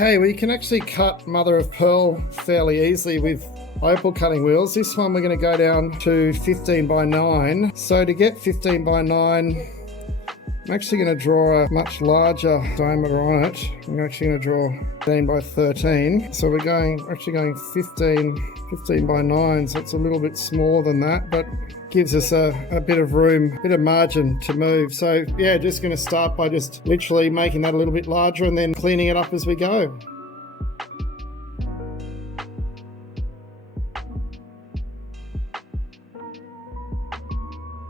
Okay, well you can actually cut mother of pearl fairly easily with Opal cutting wheels. This one we're going to go down to 15 by 9. So to get 15 by 9, I'm actually going to draw a much larger diameter on it. I'm actually going to draw 15 by 13. So we're actually going 15 by 9. So it's a little bit smaller than that, but gives us a bit of room, a bit of margin to move. So yeah, just going to start by just literally making that a little bit larger and then cleaning it up as we go.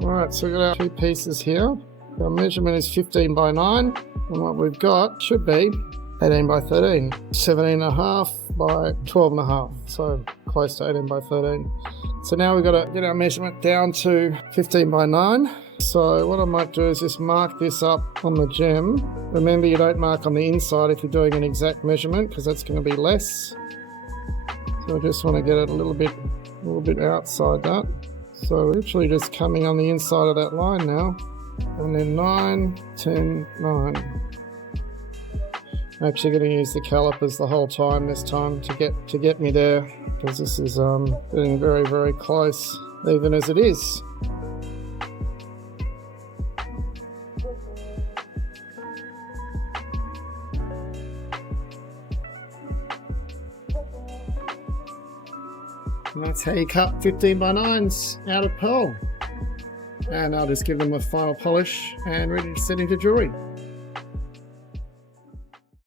Alright, so we've got our two pieces here. Our measurement is 15 by 9, and what we've got should be 18 by 13. 17.5 by 12.5, so close to 18 by 13. So now we've got to get our measurement down to 15 by 9. So what I might do is just mark this up on the gem. Remember, you don't mark on the inside if you're doing an exact measurement, because that's going to be less. So I just want to get it a little bit outside that. So we're literally just coming on the inside of that line now. And then 9, 10, 9. I'm actually going to use the calipers the whole time this time to get me there, because this is getting very, very close, even as it is. And that's how you cut 15 by 9s out of pearl. And I'll just give them a final polish and ready to send into jewelry.